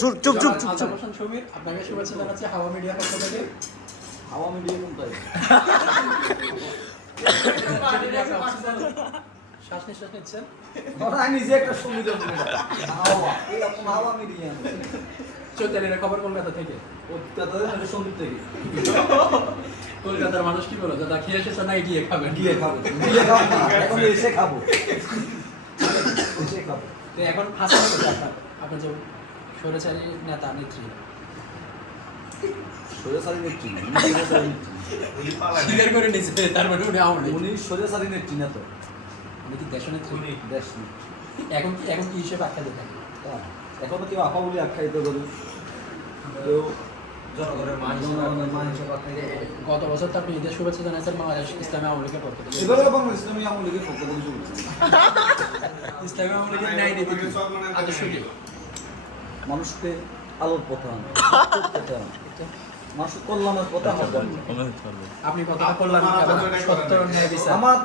চুপ চুপ চুপ চুপ। সমীর আপনাকে শুভেচ্ছা জানাচ্ছি হাওয়া মিডিয়া পক্ষ থেকে। হাওয়া মিডিয়া কোনটাই? শ্বাস নিঃশ্বাস নিচ্ছেন। আমি নিজে একটা সুবিধা হাওয়া, এই আপনি হাওয়া মিডিয়া। চৈতালির খবর কলকাতা থেকে। কলকাতা সন্দীপ থেকে। কলকাতার মানুষ কি বলো, দাদা খেয়ে এসেছো না গিয়ে খাবেন? গিয়ে খাবো, গিয়ে খাবো না, এখন এসে খাবো, এসে খাবো। তো এখন ফাঁসা হয়ে গেছে আপনার যে স্বৈরাচারী নেতা নেত্রী সোজাসারি নেত্রী, স্বীকার করে নিয়েছে, তার মানে উনি আওয়ামী লীগ। উনি সোজাসারি নেত্রী না তো, উনি কি দেশ নেত্রী? দেশ নেত্রী। এখন কি হিসেবে আখ্যা দিয়ে থাকে? এখনো কেউ আপা বলে আখ্যায়িত করে, কেউ জনগণের মা হিসেবে আখ্যায়িত করে। গত বছর তো আপনি ঈদের শুভেচ্ছা জানাচ্ছেন বাংলাদেশ ইসলামী আওয়ামী লীগের পক্ষ থেকে। এবারে বাংলা ইসলামী আওয়ামী লীগের পক্ষ থেকে শুভেচ্ছা। ইসলামী আওয়ামী লীগের ন্যায় নীতি আদর্শ কি? মানুষকে আলোর পথে আনা, মানুষের কল্যাণের পথে আমার জন্য। আপনি কতটা কল্যাণ সত্য ন্যায় বিচার? আমার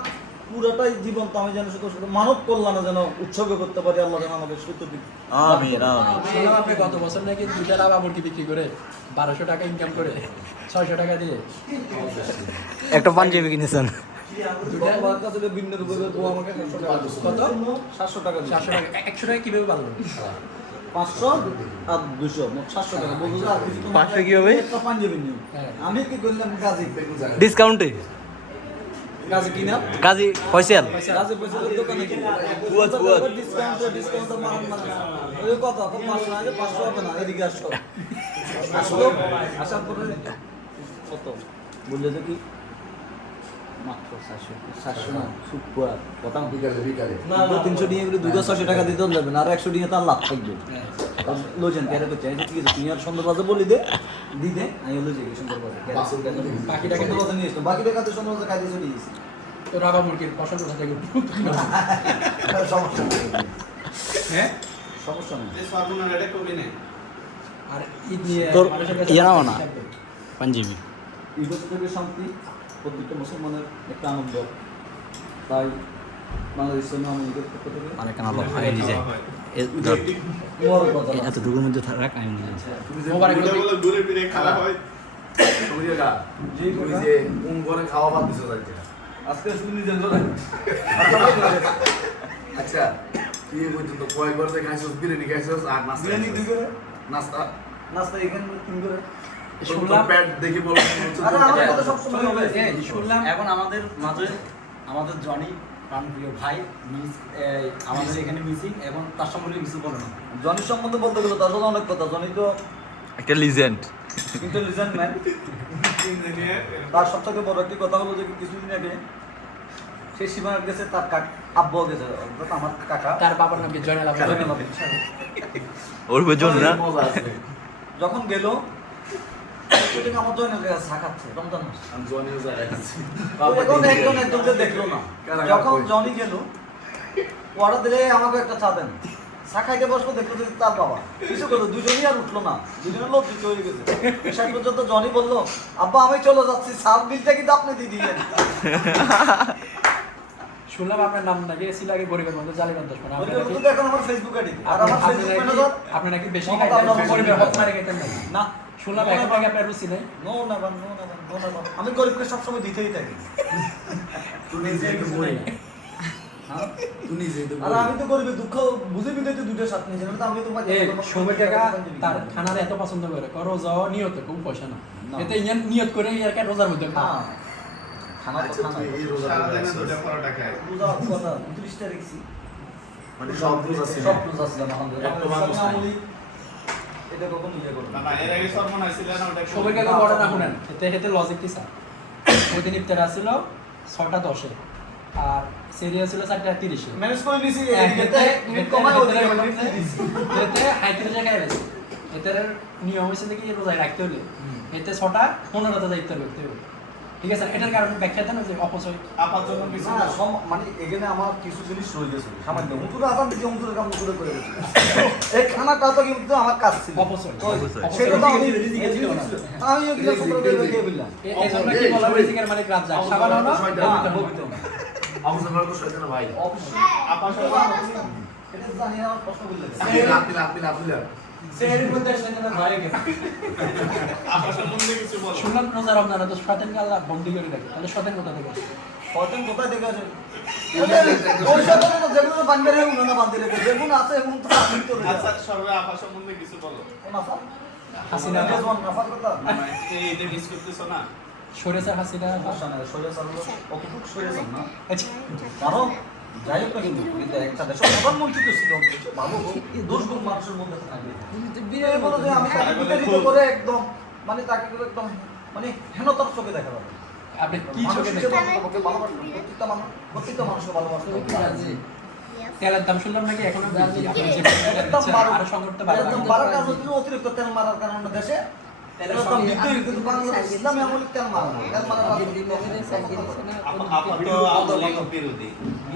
পুরোটাই জীবন তো আমি যেন শুধু শুধু মানব কল্যাণে যেন উৎসর্গ করতে পারি, আল্লাহ যেন আমাকে সুস্থ দিক। আমিন আমিন। শুনলাম আপনি গত বছর নাকি 2টা রাবা মুরগি বিক্রি করে 1200 টাকা ইনকাম করে 600 টাকা দিয়ে একটা পাঞ্জাবি কিনেছেন। আমার কাছে বিন্নের উপরে ও আমাকে 700 টাকা দিচ্ছে। কত? 700 টাকা দিচ্ছে। 700 টাকা 100 টাকা কিভাবে পারলো? 500 আর 200 মোট 700 টাকা বলতো যে আর কিছু তো 500 কিভাবে? একটা পাঞ্জাবি নিও। হ্যাঁ। আমি কি করলাম গাজী ডিসকাউন্টে গাজী কিনা কাজী ফয়সাল। গাজী পয়সা দোকানে কি ডিসকাউন্ট মারান ওই কথা তো 500 না 500 হবে না, এদিকে আসো আসলো আসার পরে কত বললে যে কি মাত্র 700 না সুপার কথা বিকালে না 300 নিয়ে গেলে 200 টাকা দিতে হবে না, আর 100 নিয়ে তার লাভ থাকবে। লোজন কেন করছে এই ঠিক আছে তুমি আর সুন্দরবাজে বলি দে দি দে আমি হলো যে সুন্দরবাজে বাকিটা কিন্তু কথা নিয়ে বাকি টাকা তো সুন্দরবাজে কাজে চলে গেছে। তো রাবা মুরগির পছন্দ কোথা থেকে? সমস্যা নেই, হ্যাঁ সমস্যা নেই। আর ঈদ নিয়ে তোর মানুষের কাছে ইয়ে নাও না পাঞ্জাবি। ঈদ থেকে শান্তি, প্রত্যেকটা মুসলমানের একটা আনন্দ, তাই বাংলাদেশ ইসলামী আওয়ামী লীগের পক্ষ থেকে আর একটা আলো খাই দিয়ে যায় মোবারকবাদ। এতটুকুর মধ্যে থাক আমি নিয়ে যাচ্ছি। মোবারক আজকে শুনি যে আচ্ছা তুই এই পর্যন্ত কয়েকবার যে খাইছস বিরিয়ানি খাইছস আর নাস্তা বিরিয়ানি দুই করে নাস্তা নাস্তা এখানে তিন করে। শুনলাম প্যাট দেখি বলো আরে আমার কথা সব সময় হবে। শুনলাম এখন আমাদের মাঝে আমাদের জনি প্রাণপ্রিয় ভাই আমাদের এখানে মিসিং, এখন তার সম্পর্কে কিছু বলো না। জনির সম্বন্ধে বলতে গেলে তার সাথে অনেক কথা। জনি তো একটা লিজেন্ড। Intelligent man. তার সব থেকে বড় একটি কথা হলো যে কিছুদিন আগে সে সীমানার গেছে, তার আব্বাও গেছে, অর্থাৎ আমার কাকা। তার বাবার নাম কি? জয়নাল আব্বাস। জয়নাল আব্বাস। ওর জন্য না যখন গেল আমার জয়নাল চা খাচ্ছে রমজান মাস। আমি জনিও যাই আছি এখন একজনকে দেখলো না। যখন জনি গেল অর্ডার দিলে আমাকে একটা চা দেন, চা খাইতে বসলো, দেখলো যে তার বাবা কিছু করলো, দুজনই আর উঠলো না, দুজনের লজ্জিত হয়ে গেছে। শেষ পর্যন্ত জনি বললো আব্বা আমি চলে যাচ্ছি, সার বিলটা কিন্তু আপনি দিয়ে দিলেন। শুনলাম আপনার নাম নাকি ছিল আগে গরিবের মধ্যে জালিগঞ্জ দশ মানে এখন আমার ফেসবুক আইডি আর আমার ফেসবুক ম্যানেজার আপনি নাকি বেশি মমতা খাইতেন, আব্বাস গরিবের হক মারে খাইতেন না। না শুনলাম এখন নাকি আপনার রুচি নেই। নো না বান নো না বান নো না বান, আমি গরিবকে সবসময় দিতেই থাকি। তুমি যেহেতু বই হ্যাঁ তুমি যেহেতু আর আমি তো গরিবের দুঃখ বুঝে বিদায় তো দুটো সাথে নিয়েছি, না তো আমি তোমাকে এই সময় কাকা তার খানার এত পছন্দ করে রোজা নিয়ত খুব পয়সা না, না। এতে ইয়ান নিয়ত করে ইয়ার কে রোজার মধ্যে না খাওয়া। খানা তো আচ্ছা খানা তুই এই রোজা রোজা কথা 29টা রেখেছি, মানে সব রোজা আছে সব রোজা আসলাম আলহামদুলিল্লাহ। একটা মানুষ নাই। এটা কখন ইয়ে করবো সময় কাকা বড় না শুনেন, এতে লজিক কি স্যার? ওই দিন ইফতার আসছিল 6:10 আর সিরিয়াল ছিল 4:30। ম্যানেজ করে নিছি, এদিকে মিনিট কমায় ওদিকে মিনিট দিছি। এতে হাইতের জায়গায় গেছে, এতে নিয়ম হয়েছে দেখি রোজায় রাখতে হলে এতে 6:15 যাইতে হবে। ঠিক আছে, এটার কারণে ব্যাখ্যা দেন যে অপচয় না, মানে এখানে আমার কিছু জিনিস রয়ে গেছে সামান্য হুজুরে আসান দিকে হুজুরের কাম হুজুরে করে গেছে। এই খানাটা তো কিন্তু আমার কাজ ছিল, অপচয়। সেটা তো আমি এগুলো সব করে খেয়ে বললাম। এই জন্য কি বলা হয় রিজিকের মালিক রাজ্জাক, সাবান হলো আবু জাফর তো শয়তান ভাই এটা জানি না, আমার প্রশ্ন বললে আপিলা সেহেরির মধ্যে শয়তানের ভয় গেছে। শুনলাম রোজা রমজানে তো শয়তানকে আল্লাহ বন্দী করে রাখে, তাহলে শয়তান কোথা থেকে আসে? শয়তান কোথায় থেকে আসে? ওই শয়তান তো যেগুলো বান্ধে রেখে উনানা বান্ধে রেখে যেগুলো আছে এগুলো তো আপনি চলে যায়। আচ্ছা সর্বে আফা সম্বন্ধে কিছু বলো। কোন আফা? হাসিনা রেজওয়ান নাফার কথা? এইটা মিস করতেছো না? সরেছে হাসিনা। সমস্যা নাই, শরীরে চালু কতটুকু শরীরে চাল না? আচ্ছা, কারণ যাই হোক না কিন্তু একটা দেশের প্রধানমন্ত্রী তো ছিল, ভালো দোষগুণ মানুষের মধ্যে থাকে। বিনয়ের বলো যে আমি তাকে বিতাড়িত করে একদম মানে তাকে করে একদম মানে হেনতার চোখে দেখা যাবে। আপনি কি মানুষ চোখে হিসেবে দেখেন? আমাকে ভালোবাসতে হবে, প্রত্যেকটা মানুষকে ভালোবাসতে হবে। তেলের দাম শুনলাম নাকি এখনো বৃদ্ধি, আপনার যে একদম বারো আরো সংকটটা একদম বারো কারণ হচ্ছে অতিরিক্ত তেল মারার কারণে দেশে তেলের দাম বৃদ্ধি হয়েছে, কিন্তু বাংলাদেশ ইসলামী আমলে তেল মারা না। তেল মারার আপা তো আওয়ামী লীগ বিরোধী।